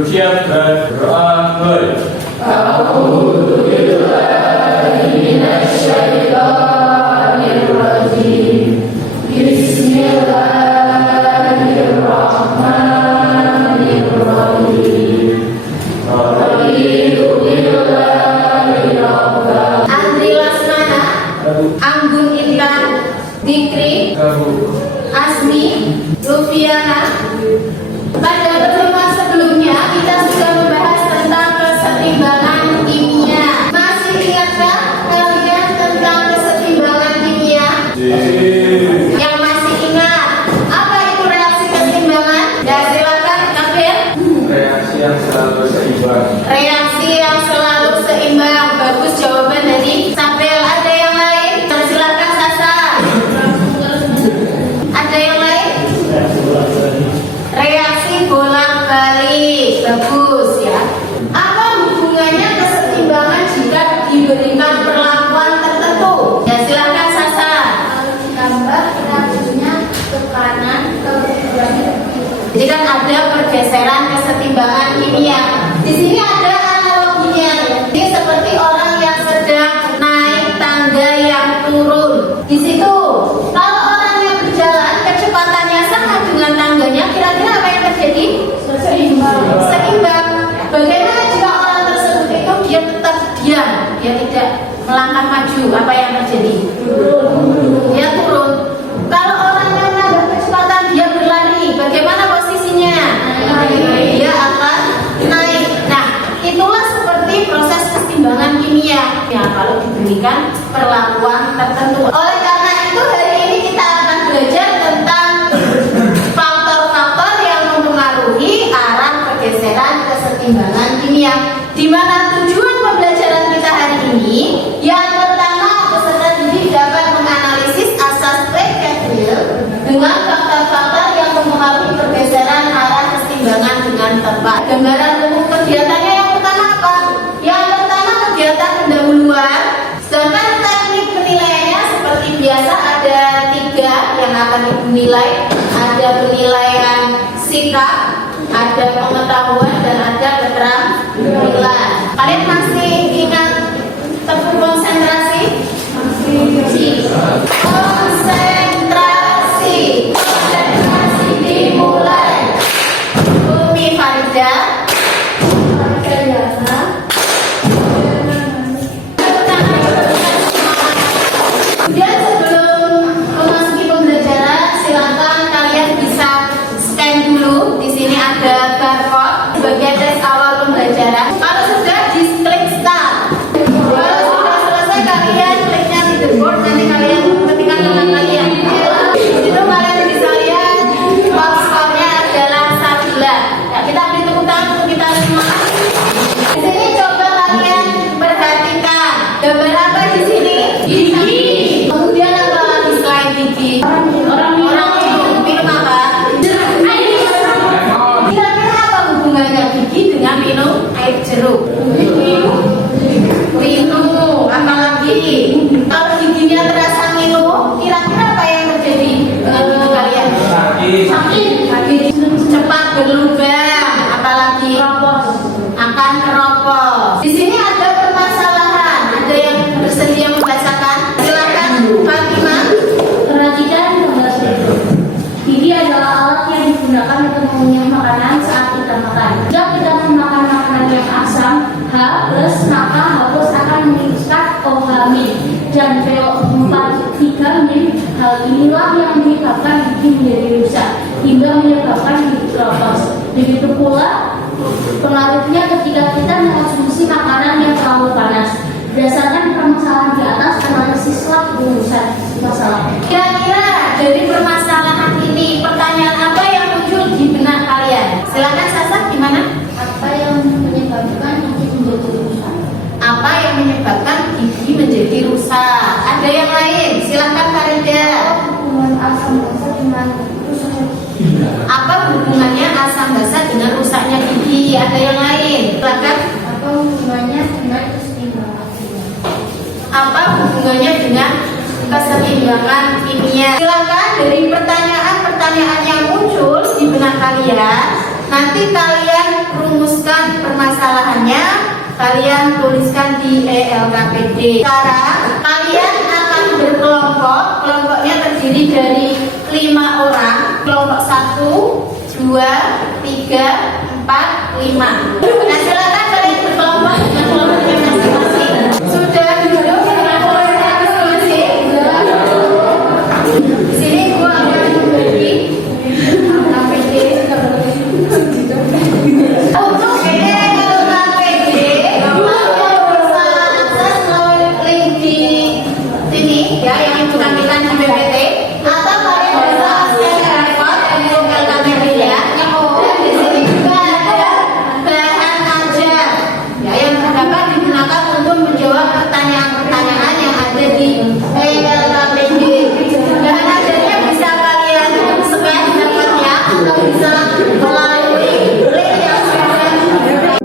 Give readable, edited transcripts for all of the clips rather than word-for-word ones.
Bersiap dan berdoa. Andri Lasmana, Anggun Intan, Dikri, Asmi, Lufiana. Pada pertemuan sebelumnya kita sudah membahas tentang kesetimbangan kimia. Masih ingatkah kalian tentang kesetimbangan kimia? Yang masih ingat, apa itu reaksi kesetimbangan? Ya silakan Kafir. Reaksi yang selalu seimbang. Reaksi yang selalu seimbang. Bagus jawaban dari Sapel. Ada yang lain? Silakan Sasa. Ada yang lain? Reaksi bolak-balik. Bagus ya. Apa hubungannya kesetimbangan jika diberikan perlakuan tertentu? Ya silakan Sasa. Gambar reaksinya ke kanan ke kiri. Jadi kan ada pergeseran kesetimbangan kimia. Di sini ada analoginya. Jadi seperti orang yang sedang naik tangga yang turun. Di situ, kalau orang yang berjalan kecepatannya sama dengan tangganya, kira-kira apa yang terjadi? Seimbang. Bagaimana jika orang tersebut itu dia tetap diam, dia tidak melangkah maju, apa yang terjadi? Dia turun. Kalau orang yang nambah kecepatan dia berlari, bagaimana posisinya? Dia akan naik. Nah, itulah seperti proses kesetimbangan kimia. Ya, kalau diberikan perlakuan tertentu. Oleh karena itu hari ini kita akan belajar tentang faktor-faktor yang mempengaruhi arah pergeseran kesetimbangan kimia. Di mana tujuan pembelajaran kita hari ini, yang pertama peserta didik dapat menganalisis asas Precapville dengan faktor-faktor yang mempengaruhi pergeseran arah kesetimbangan dengan tepat. Gambaran umum kegiatannya yang pertama apa? Yang pertama kegiatan pendahuluan. Sedangkan teknik penilaiannya seperti biasa ada 3 yang akan dinilai. Ada penilaian sikap, ada pengetahuan, dan ada keterampilan. Kalian masih ingat tepuk konsentrasi? Konsentrasi dimulai. Umi Farida. Kemudian sebelum memasuki pembelajaran, silakan kalian bisa scan dulu. Di sini ada barcode sebagai tes awal pembelajaran. Kalau sudah di-klik start. Kalau sudah selesai kalian kliknya leaderboard, nanti kalian ketikkan nama kalian. Di situ kalian bisa lihat skornya adalah 11. Ya, kita beri tepuk tangan untuk kita semua. Di sini coba kalian perhatikan gambar apa di sini? Gigi. Kemudian apa lagi selain gigi? Orang minum apa? Kira-kira apa hubungannya gigi dengan minum air jeruk? Minum. Apalagi kalau giginya terasa ngilu, kira-kira apa yang terjadi dengan gigi kalian? Sakit. Cepat berlubang. Apalagi akan keropos. Di sini ada permasalahan. Ada yang bersedia membacakan? Silakan Fatimah. Perhatikan gambar berikut. Gigi adalah alat yang digunakan untuk mengunyah makanan saat kita makan. Jika kita memakan makanan yang asam, H+, maka H+ akan mengirimkan OH- dan VO4 Hal inilah yang menyebabkan gigi menjadi rusak hingga menyebabkan gigi keropos. Begitu pula pengaruhnya ketika kita mengonsumsi makanan yang terlalu panas. Berdasarkan permasalahan di atas, analisislah rumusan masalah. Kira-kira dari permasalahan ini, pertanyaan apa yang muncul di benak kalian? Silakan Sasa, gimana? Apa yang menyebabkan gigi menjadi rusak? Apa yang menyebabkan gigi menjadi rusak? Ada yang lain? Silakan Farida. Hubungan asam basa dengan rusaknya gigi. Apa hubungannya asam basa dengan rusaknya gigi? Ada yang lain? Silakan. Apa hubungannya dengan kesetimbangan? Apa hubungannya dengan kesetimbangan kimia? Silakan dari pertanyaan-pertanyaan yang muncul di benak kalian, nanti kalian rumuskan permasalahannya, kalian tuliskan di ELKPD. Sekarang kalian akan berkelompok, kelompoknya terdiri dari 5 orang, kelompok 1, 2, 3, 4, 5. Nah, silakan kalian berkelompok dengan kelompoknya masing-masing. Sudah duduk dengan kelompoknya masing-masing. Di sini gua akan membagi KPD untuk ELKPD. Bisa akses melalui link di sini ya, yang ibu tampilkan di PPT, atau kalian bisa akses report dari LKPD ya. Dan di sini juga ada bahan ajar ya, yang dapat digunakan untuk menjawab pertanyaan-pertanyaan yang ada di LKPD. Bahan ajarnya bisa kalian scan dapatnya, atau bisa melalui link yang sudah diberikan.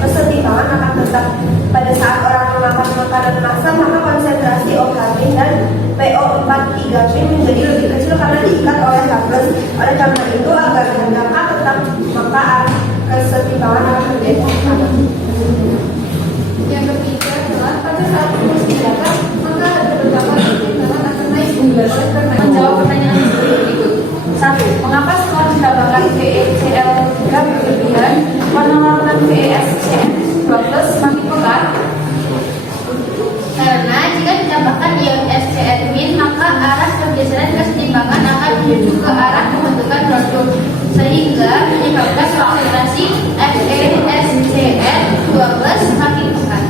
kesetimbangan akan tetap pada saat orang memakan makanan masak, maka konsentrasi OH dan PO4-3P menjadi lebih kecil karena diikat oleh H+. Oleh karena itu, agar harga tetap, maka kesetimbangan akan terjadi. Yang ketiga adalah pada saat rumus tindakan, maka ada beberapa kesetimbangan akan naik oleh karena Menjawab pertanyaan berikut. 1. Mengapa setelah ditambahkan VeCl3 berlebihan, warna larutan VeSCN2+ semakin pekat? Karena jika ditambahkan ion SCN-, maka arah pergeseran kesetimbangan akan menuju ke arah pembentukan produk, sehingga menyebabkan konsentrasi FeSCN2+ semakin pekat.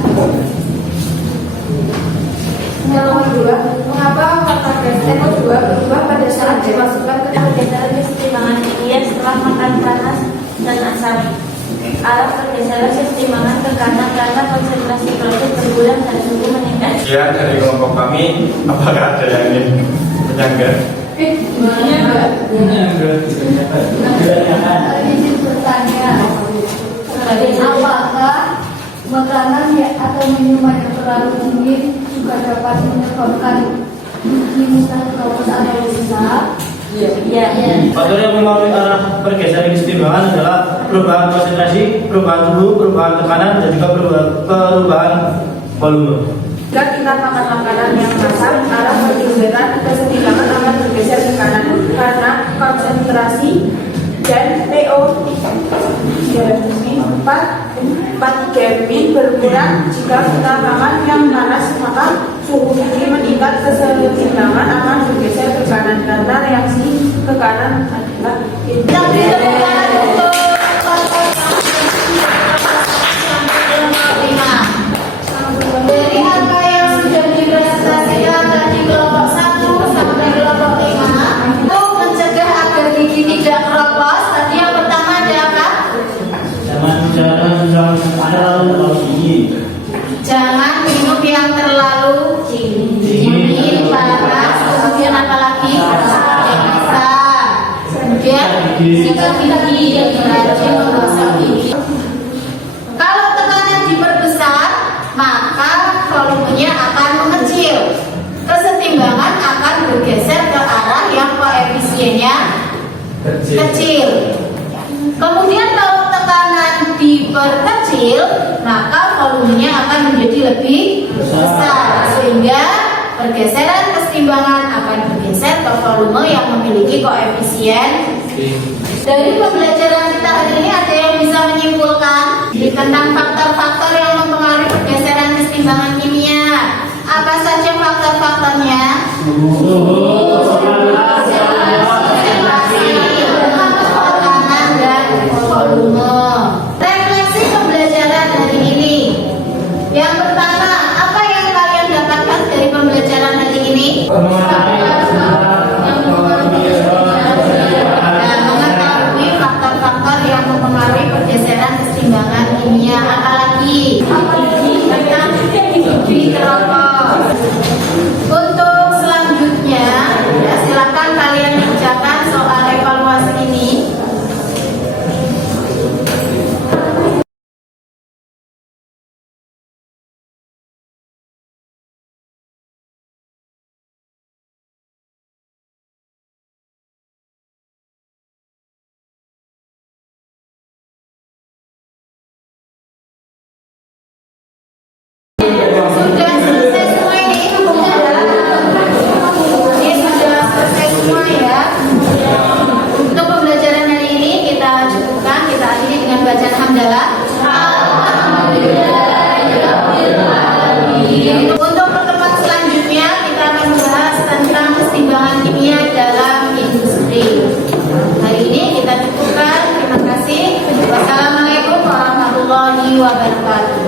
Nomor 2, mengapa warna gas NO2 berubah pada saat dimasukkan ke Pergeseran kesetimbangan kimia setelah makan panas dan asam. Arah pergeseran kesetimbangan ke kanan karena konsentrasi produk berkurang dan suhu meningkat. Sekian dari kelompok kami, apakah ada yang ingin menyanggah? Izin bertanya, apakah makanan atau minuman yang terlalu dingin juga dapat menyebabkan imunitas kawasan atau rusak? Iya. Faktor yang mempengaruhi arah pergeseran kesetimbangan adalah perubahan konsentrasi, perubahan suhu, perubahan tekanan, dan juga perubahan volume. Jika kita makan makanan yang masam, arah pergeseran kesetimbangan akan bergeser ke kanan karena konsentrasi dan PO4 Kelvin berkurang. Jika kita makan yang panas, maka suhu ini meningkat, kesetimbangan akan bergeser ke kanan karena reaksi ke kanan adalah Yang ditemukan untuk dari angka yang sudah dipresentasikan dari kelompok 1 sampai kelompok 5 untuk mencegah agar gigi tidak keropos. Tadi yang pertama ada apa? Jangan minum yang terlalu dingin, panas, kemudian apa lagi? Yang bisa. Kemudian sikat gigi yang rajin menggosok gigi. Kalau tekanan diperbesar, maka volumenya akan mengecil. Kesetimbangan akan bergeser ke arah yang koefisiennya kecil. Kemudian kalau tekanan diperkecil, maka volumenya akan menjadi lebih besar, sehingga pergeseran kesetimbangan akan bergeser ke volume yang memiliki koefisien. Dari pembelajaran kita hari ini ada yang bisa menyimpulkan tentang faktor-faktor yang mempengaruhi pergeseran kesetimbangan kimia. Apa saja faktor-faktornya? Tekanan dan volume. Refleksi pembelajaran hari ini. Yang pertama, apa yang kalian dapatkan dari pembelajaran hari ini? Mengetahui faktor-faktor yang mempengaruhi pergeseran kesetimbangan kimia. Apalagi gigi keropos. Untuk selanjutnya, ya, silakan kalian kerjakan soal evaluasi ini. Sudah selesai semua ini? Ini sudah selesai semua ya. Untuk pembelajaran hari ini kita cukupkan, kita akhiri dengan bacaan hamdalah. Untuk pertemuan selanjutnya kita akan membahas tentang kesetimbangan kimia dalam industri. Hari ini kita cukupkan. Terima kasih. Wassalamualaikum warahmatullahi wabarakatuh.